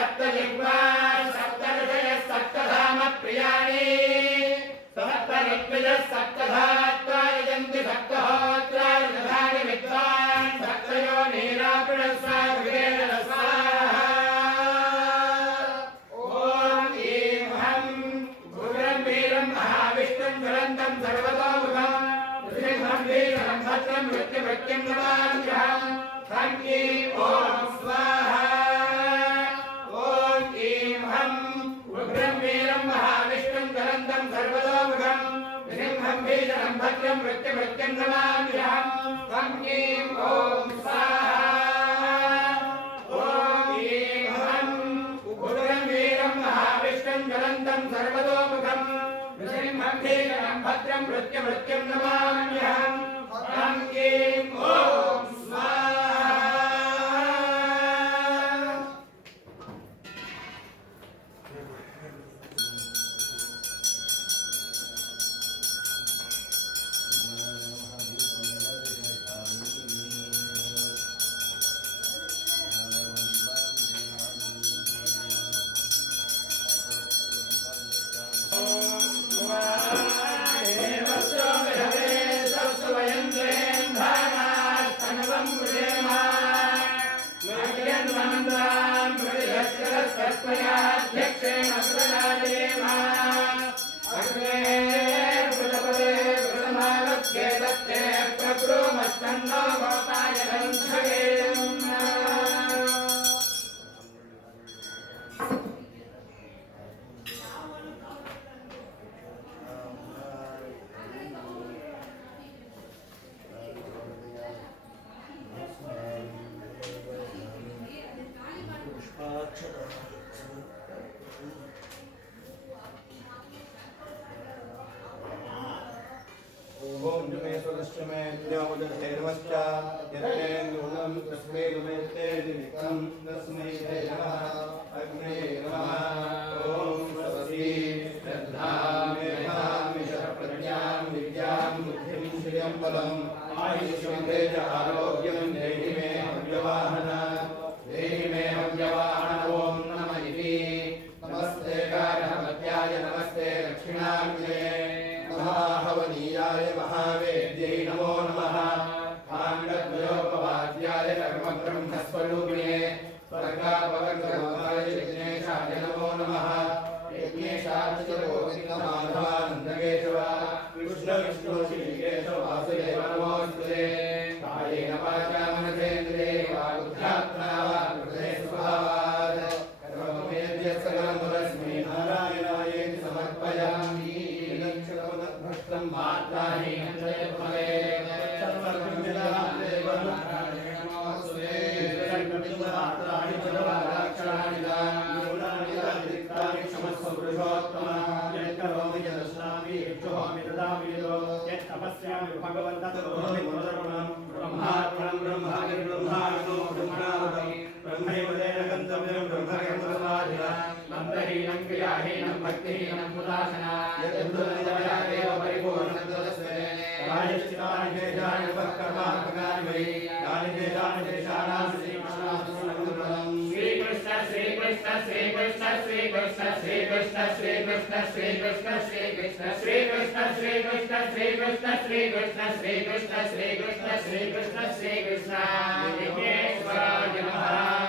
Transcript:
सप्तजिह्वाः सप्तऋषयः सप्तधामप्रियाणि सप्तऋत्विजः सप्तधात्वा यजन्ति सप्तहोत्राणि दधानि विद्वान् सप्तयोनिरापिणः स्वाहा स्वाहा ॐ ऐं हं उग्रं वीरं महाविष्णुं ज्वलन्तं सर्वतोमुखं नृसिंहं वीरं भद्रं मृत्युमृत्युं नमाम्यहं हं ऐं ॐ स्वाहा ॐ ऐं हं उग्रं वीरं महाविष्णुं ज्वलन्तं सर्वतोमुखं नृसिंहं वीरं भद्रं मृत्युमृत्युं नमाम्यहं हं ऐं ॐ स्वाहा ज्वलन्तं सर्वतोमुखं नृसिंहं वीरं भद्रं मृत्युमृत्युं नमाम्यहं हं ऐं ॐ स्वाहा ध्यक्षेण प्रदायेम अग्ने पुरपदे प्रथमागत्ये दत्ते प्रब्रूमस्तन्नो गोपाय गन्धयेम ओम जुमे स्वदश्चमे ज्ञावदधैर्वश्चा यत्तेन्दूनं तस्मै दुमेत्ते निमित्तं तस्मै ते नमः अग्ने नमः ओम स्वस्ति श्रद्धां मेधां प्रज्ञां विद्यां बुद्धिं श्रियं बलम् आयुष्यं तेज आरोग्यं देहि मे हव्यवाहन ओम नमः इति नमस्ते गाढमध्याय नमस्ते दक्षिणाग्ने महाहवनीयाय महावेद्यै नमो नमः काण्डद्वयोपवाद्याय कर्मब्रह्मस्वरूपिणे स्वर्गापवर्गरूपाय यज्ञेशाय नमो नमः यज्ञेशाच्युतगोविन्दमाधवानन्दकेशव कृष्णविष्णु श्रीकेश वासुदेव नमोऽस्तुते कायेन वाचा मनसेन्द्रियैर्वा बुद्ध्यात्मना वा कृते स्वभावात् करोमि यद्यत् सकलं तस्मै नारायणायेति समर्पयामि मात्राहि नन्दयपदे सर्वज्ञानदेव नारायण नमोऽस्तुते सर्वज्ञमात्राणि सर्वाक्षराणि दानानि दानिक्तानि क्षमस्व पुरुषोत्तम यत्करोमि यदस्नामि यच्छोमि ददामि यत्तपस्यामि भगवन्तः करोमि पुनर्वनं ब्रह्मार्पणं ब्रह्माग्नि ब्रह्माग्नो ब्रह्मणावतं ब्रह्मैव तेन गन्तव्यं ब्रह्मकर्मसमाधिना मन्त्रहीनं क्रियाहीनं भक्तिहीनं उदासना यद्बुद्धिमया परिपूर्णं तदस्ते राजश्चितानि देशानि कर्मात्मकानि वै यानि देशानि देशानां श्रीकृष्ण श्रीकृष्ण श्रीकृष्ण श्रीकृष्ण श्रीकृष्ण श्रीकृष्ण श्रीकृष्ण श्रीकृष्ण श्रीकृष्ण श्रीकृष्ण श्रीकृष्ण श्रीकृष्ण श्रीकृष्ण श्रीकृष्ण श्रीकृष्ण श्रीकृष्ण श्रीकृष्ण विघ्नेश्वराय नमः